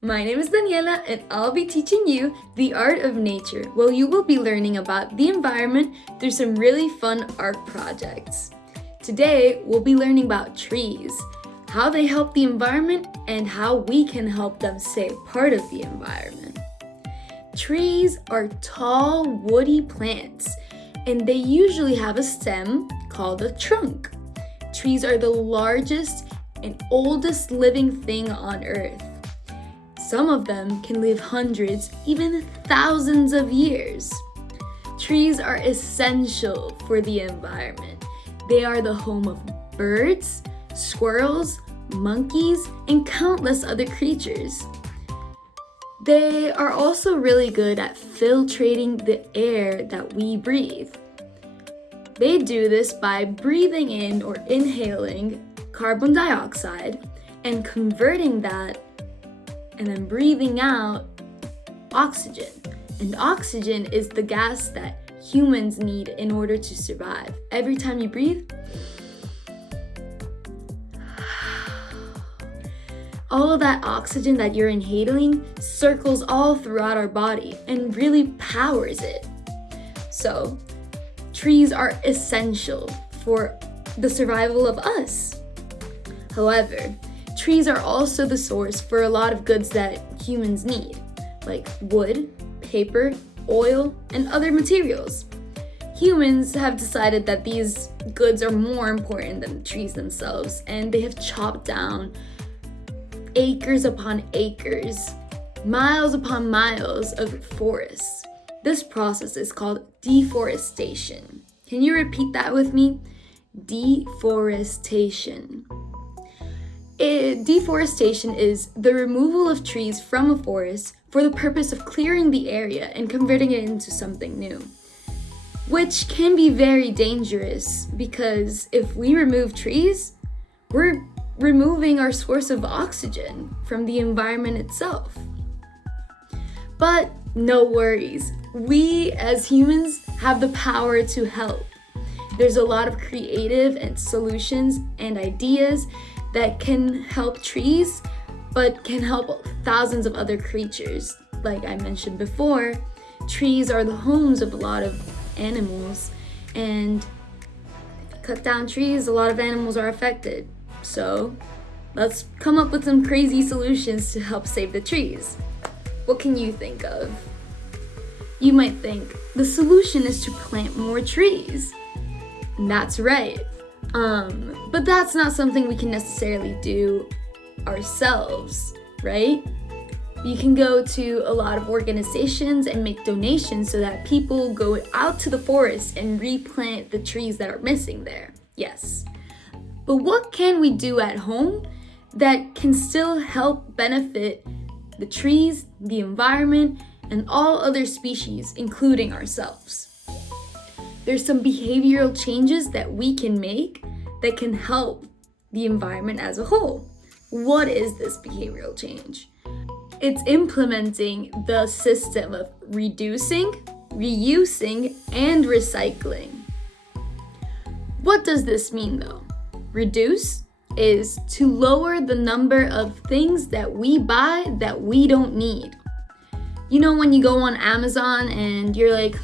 My name is Daniela and I'll be teaching you the art of nature. Well, you will be learning about the environment through some really fun art projects. Today, we'll be learning about trees, how they help the environment, and how we can help them stay part of the environment. Trees are tall, woody plants, and they usually have a stem called a trunk. Trees are the largest and oldest living thing on Earth. Some of them can live hundreds, even thousands of years. Trees are essential for the environment. They are the home of birds, squirrels, monkeys, and countless other creatures. They are also really good at filtrating the air that we breathe. They do this by breathing in or inhaling carbon dioxide and converting that and then breathing out oxygen. And oxygen is the gas that humans need in order to survive. Every time you breathe, all of that oxygen that you're inhaling circles all throughout our body and really powers it. So, trees are essential for the survival of us. However, trees are also the source for a lot of goods that humans need, like wood, paper, oil, and other materials. Humans have decided that these goods are more important than the trees themselves, and they have chopped down acres upon acres, miles upon miles of forests. This process is called deforestation. Can you repeat that with me? Deforestation. Deforestation is the removal of trees from a forest for the purpose of clearing the area and converting it into something new, which can be very dangerous because if we remove trees, we're removing our source of oxygen from the environment itself. But no worries, we as humans have the power to help. There's a lot of creative and solutions and ideas that can help trees, but can help thousands of other creatures. Like I mentioned before, trees are the homes of a lot of animals, and if you cut down trees, a lot of animals are affected. So let's come up with some crazy solutions to help save the trees. What can you think of? You might think the solution is to plant more trees. And that's right. But that's not something we can necessarily do ourselves, right? You can go to a lot of organizations and make donations so that people go out to the forest and replant the trees that are missing there. Yes. But what can we do at home that can still help benefit the trees, the environment, and all other species, including ourselves? There's some behavioral changes that we can make that can help the environment as a whole. What is this behavioral change? It's implementing the system of reducing, reusing, and recycling. What does this mean though? Reduce is to lower the number of things that we buy that we don't need. You know when you go on Amazon and you're like,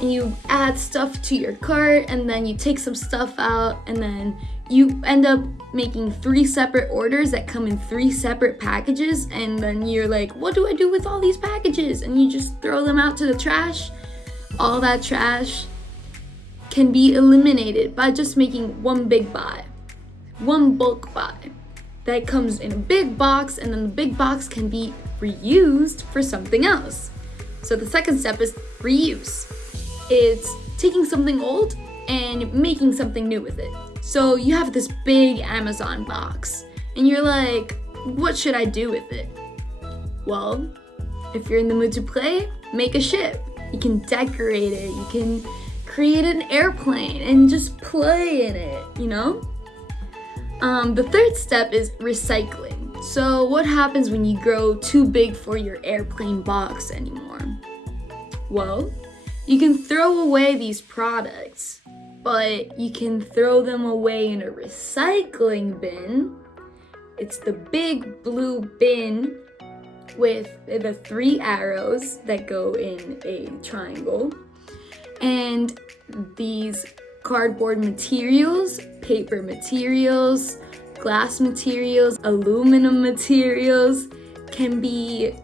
and you add stuff to your cart and then you take some stuff out and then you end up making 3 separate orders that come in 3 separate packages, and then you're like, what do I do with all these packages? And you just throw them out to the trash. All that trash can be eliminated by just making one big buy, one bulk buy that comes in a big box, and then the big box can be reused for something else. So the second step is reuse. It's taking something old and making something new with it. So you have this big Amazon box and you're like, what should I do with it? Well, if you're in the mood to play, make a ship. You can decorate it, you can create an airplane and just play in it, you know? The third step is recycling. So what happens when you grow too big for your airplane box anymore? Well, you can throw away these products, but you can throw them away in a recycling bin. It's the big blue bin with the 3 arrows that go in a triangle, and these cardboard materials, paper materials, glass materials, aluminum materials can be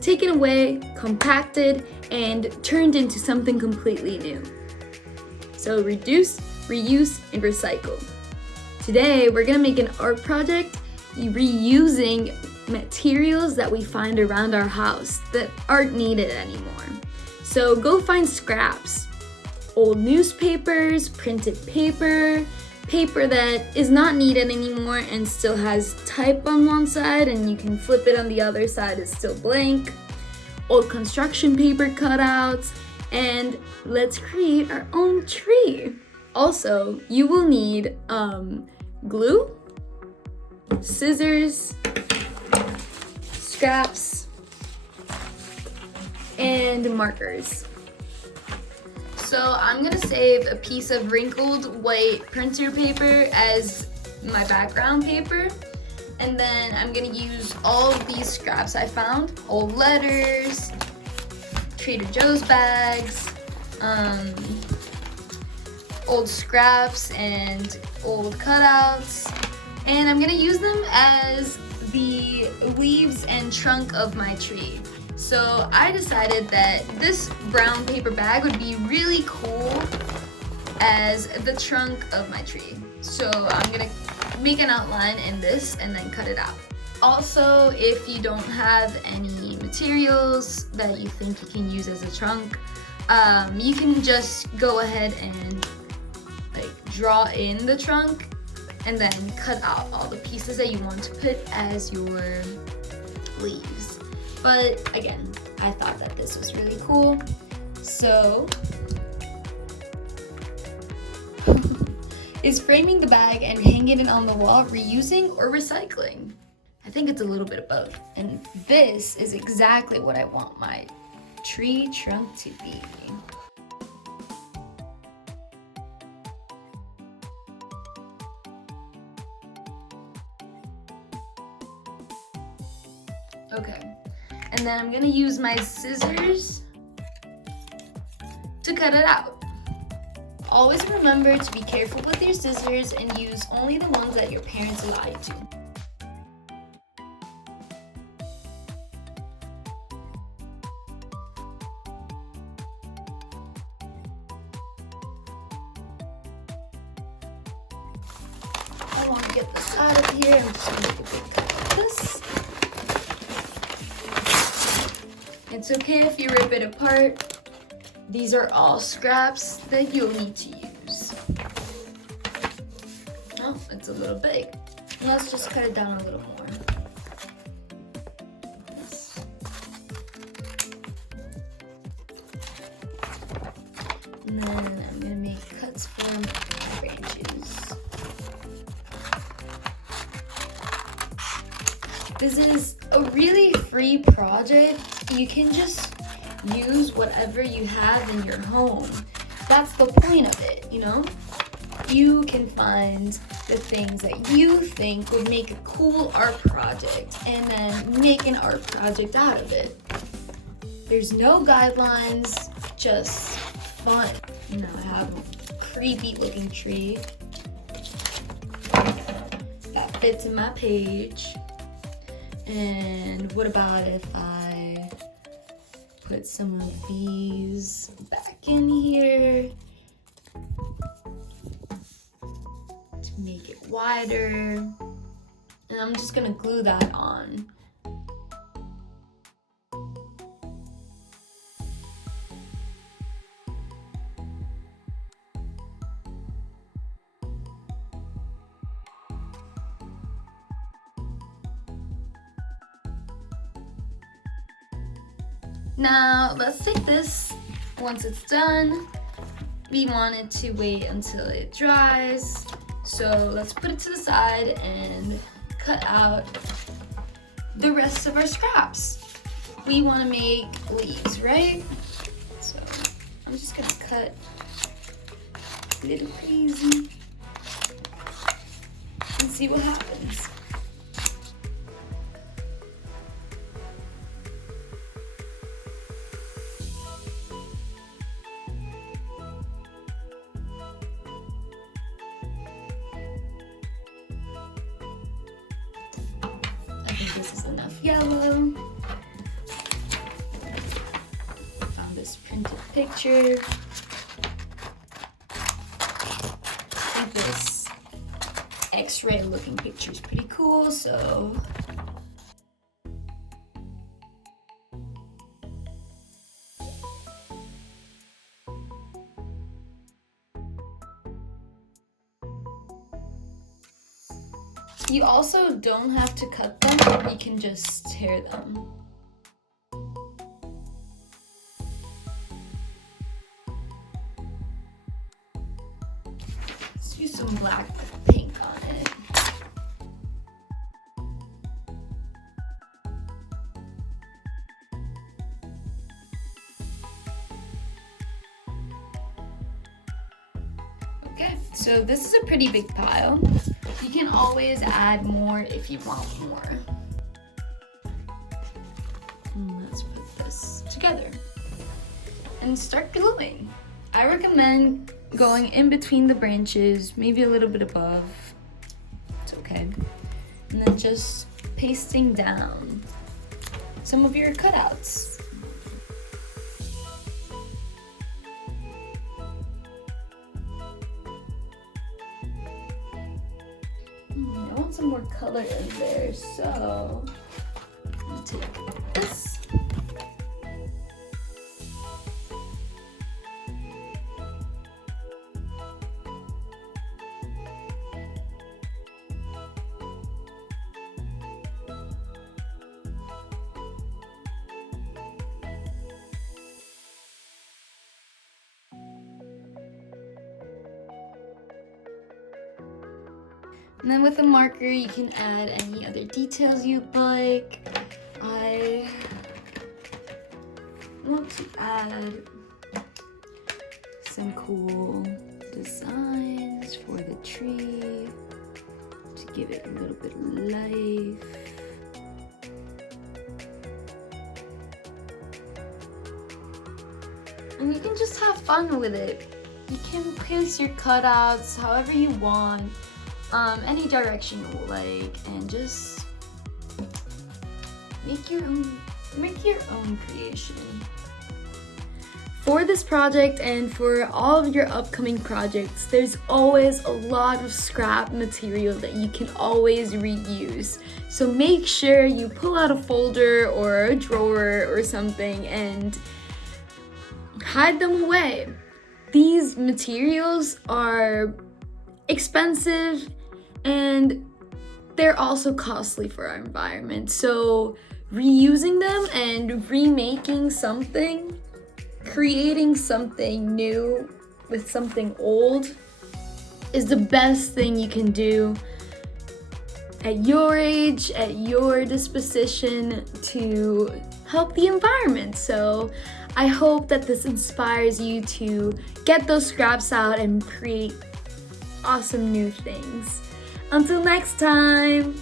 taken away, compacted, and turned into something completely new. So reduce, reuse, and recycle. Today, we're gonna make an art project reusing materials that we find around our house that aren't needed anymore. So go find scraps, old newspapers, printed paper, paper that is not needed anymore and still has type on one side and you can flip it on the other side, it's still blank, old construction paper cutouts, and let's create our own tree. Also, you will need glue, scissors, scraps, and markers. So I'm gonna save a piece of wrinkled white printer paper as my background paper, and then I'm gonna use all of these scraps I found, old letters, Trader Joe's bags, old scraps and old cutouts, and I'm gonna use them as the leaves and trunk of my tree. So I decided that this brown paper bag would be really cool as the trunk of my tree. So I'm gonna make an outline in this and then cut it out. Also, if you don't have any materials that you think you can use as a trunk, you can just go ahead and draw in the trunk and then cut out all the pieces that you want to put as your leaves. But again, I thought that this was really cool. So, is framing the bag and hanging it on the wall reusing or recycling? I think it's a little bit of both. And this is exactly what I want my tree trunk to be. Okay, and then I'm gonna use my scissors to cut it out. Always remember to be careful with your scissors and use only the ones that your parents allow you to. I want to get this out of here. I'm just gonna make a big cut like this. It's okay if you rip it apart. These are all scraps that you'll need to use. Oh, it's a little big. Let's just cut it down a little more. Yes. And then I'm gonna make cuts for my branches. This is a really free project. You can just use whatever you have in your home. That's the point of it, you know? You can find the things that you think would make a cool art project and then make an art project out of it. There's no guidelines, just fun. You know, I have a creepy looking tree that fits in my page. And what about if I put some of these back in here to make it wider? And I'm just gonna glue that on. Now, let's take this. Once it's done, we want it to wait until it dries. So let's put it to the side and cut out the rest of our scraps. We want to make leaves, right? So I'm just gonna cut a little crazy and see what happens. this is enough yellow. Found this printed picture. I think this X-ray looking picture is pretty cool, so you also don't have to cut them, you can just tear them. Let's use some black paint on it. Okay, so this is a pretty big pile. You can always add more if you want more. Let's put this together and start gluing. I recommend going in between the branches, maybe a little bit above. It's okay. And then just pasting down some of your cutouts. I want some more color in there, so I'm gonna take this. And then with a marker, you can add any other details you'd like. I want to add some cool designs for the tree to give it a little bit of life. And you can just have fun with it. You can place your cutouts however you want. Any direction you like, and just make your own creation. For this project and for all of your upcoming projects, there's always a lot of scrap material that you can always reuse. So make sure you pull out a folder or a drawer or something and hide them away. These materials are expensive and they're also costly for our environment. So reusing them and remaking something, creating something new with something old is the best thing you can do at your age, at your disposition to help the environment. So I hope that this inspires you to get those scraps out and create awesome new things. Until next time!